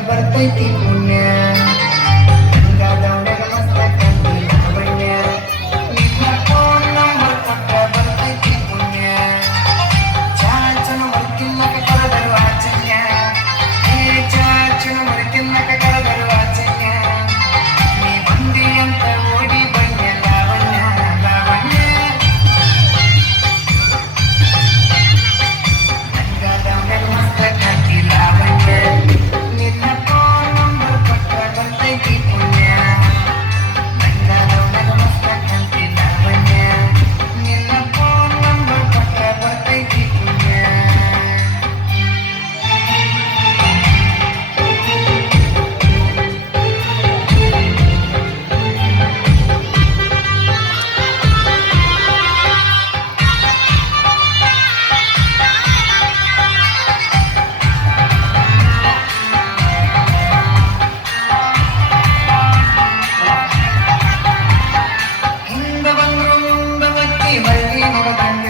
ಬರ್ತೈತಿ ಪುಣ್ಯ ಗಂಗಾದವನ ಮಸ್ತ ಕಂಡಿ ಲಾವಣ್ಯ ನಿನ್ನ ಫೋನ್ ನಂಬರ್ ಕೊಟ್ಟ ಬರ್ತೈತಿ ಪುಣ್ಯ ಚಾಚನ ಮರ್ಕಿಲ್ಲಕ ಕರೆದರು ಆಚನ್ಯ ಏ ಚಾಚನ ಮರ್ಕಿಲ್ಲಕ ಕರೆದರು ಆಚನ್ಯ ನೀ ಬಂದಿ ಅಂತ ಓಡಿ ಬನ್ಯ ಲಾವಣ್ಯ ಲಾವಣ್ಯ ಗಂಗಾದವನ ಮಸ್ತ ಕಂಡಿ ಲಾವಣ್ಯ ನಿನ್ನ ಫೋನ್ ನಂಬರ್ ಕೊಟ್ಟ ಬರ್ತೈತಿ ಪುಣ್ಯ ಗಂಗಾದವನ ಮಸ್ತ ಕಂಡಿ ಲಾವಣ್ಯ ನಿನ್ನ ಫೋನ್ ನಂಬರ್ ಕೊಟ್ಟ ಬರ್ತೈತಿ ಪುಣ್ಯ ಹಿಂದ ಬಂದ್ರು ಮುಂದವತ್ತಿ ಹೊಳ್ಳಿ ನೋಡದಂಗ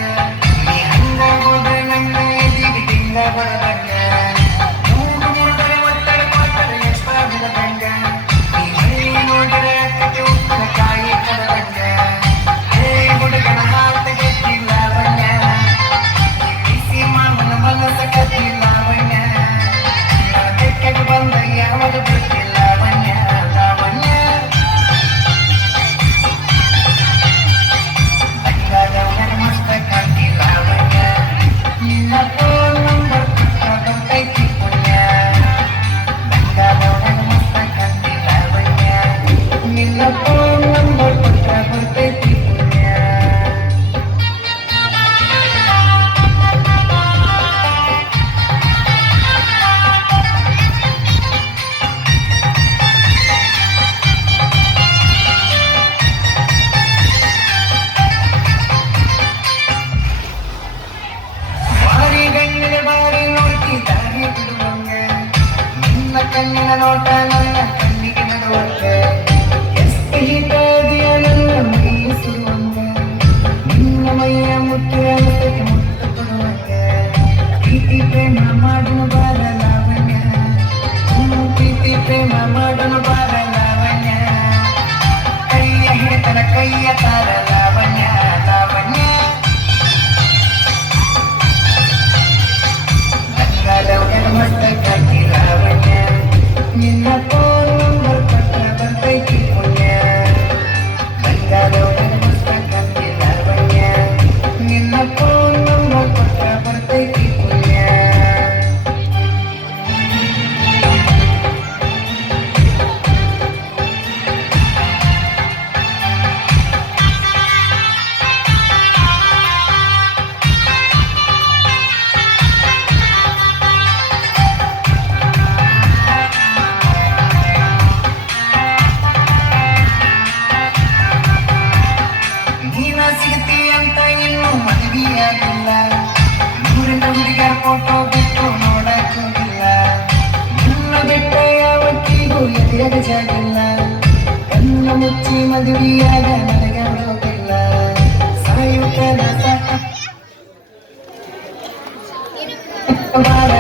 ನೀ ಹಂಗ ಹೋದ್ರೆ ನನ್ನ ಎದಿಗೆ ಟಿಂಗ ಬರದಂಗ ಮೂಗು ಮುರಿದರೆ ಒತ್ತಡ ಕೊಟ್ಟರೆ ಎಷ್ಟ ಬಿಡದಂಗ ನೀ ಹಳ್ಳಿ ನೋಡಿದ್ರೆ ಅಕ್ಕಕ್ಕೆ ಉಪ್ಪಿನಕಾಯಿ ಕರದಂಗ ಹೇ ಹುಡುಗನ ಹಾತ ಗೆದ್ದಿಲ್ಲ ಲಾವಣ್ಯ ನೀ ಬಿಸಿ ಮಾಮನ ಮನಸ್ಸ ಕದ್ದಿಲ್ಲ ಲಾವಣ್ಯ ನನ್ನ ತೆಕ್ಕೆಗೆ ಬಂದ ಯಾವಾಗ ಬಿಡ್ತಿಲ್ಲ ಲಾವಣ್ಯ ಲಾವಣ್ಯ ಗಂಗಾದವನ ಮಸ್ತ ಕಂಡಿ ಲಾವಣ್ಯ ನಿನ್ನ ಫೋನ್ ನಂಬರ್ ಕೊಟ್ಟ ಬರ್ತೈತಿ ಪುಣ್ಯ ಗಂಗಾದವನ ಮಸ್ತ ಕಂಡಿ ಲಾವಣ್ಯ ನಿನ್ನ ಫೋನ್ ನಂಬರ್ ಕೊಟ್ಟ ಬರ್ತೈತಿ ಪುಣ್ಯ ಬಾರಿ ಗಣ್ಯನ ಬಾರಿ ನೋಡ್ತಿ ದಾರಿ ಬಿಡುವಂಗ ನಿನ್ನ ಕಣ್ಣಿನ ನೋಟ ನನ್ನ ಕಣ್ಣಿಗೆ ನಡುವಂಗ ಎಷ್ಟು ಹಿಡಿಯ ನನ್ನ ಮೈ ಸುಡುವಂಗ ನಿನ್ನ ಮೈಯ ಮುಟ್ಟು ಅನಿಸಕ್ಕೆ ಮುಟ್ಟು ಕೊಡುವಂಗ ಪ್ರೀತಿ ಪ್ರೇಮ ಮಾಡನು ಬಾರ ಲಾವಣ್ಯ ಪ್ರೀತಿ ಪ್ರೇಮ ಮಾಡನು ಬಾರ ಲಾವಣ್ಯ ಕೈಯ ಹಿಡಿತನ ಕೈಯ ತಾರ ಲಾವಣ್ಯ ಲಾವಣ್ಯ ಗಂಗಾದವನ ಮಸ್ತ ಕಂಡಿ ಲಾವಣ್ಯ ನಿನ್ನ ಫೋನ್ ನಂಬರ್ ಕೊಟ್ಟ ಬರ್ತೈತಿ ಪುಣ್ಯ ಗಂಗಾದವನ ಮಸ್ತ ಕಂಡಿ ಲಾವಣ್ಯ ನಿನ್ನ ಫೋನ್ ನಂಬರ್ ಕೊಟ್ಟ ಬರ್ತೈತಿ ಪುಣ್ಯ ನೀನ ಸಿಗತಿ ಅಂತ ಇನ್ನೂ ಮದುವೆಯಾಗಿಲ್ಲ ನೂರಿಂದ ಹುಡುಗರ ಫೋಟೋ ಬಿಟ್ಟು ನೋಡಕ್ ಹೋಗಿಲ್ಲ ನಿನ್ನ ಬಿಟ್ಟ ಯಾವತ್ತಿಗೂ ಎದೆಯಾಗ ಜಾಗಿಲ್ಲ ಕಣ್ಣ ಮುಚ್ಚಿ ಮದುವೆಯಾಗ ನನಗೆ ಹೋಗಿಲ್ಲ ಸಾಯುತ್ತನ ಸಾಕ ಬಾರ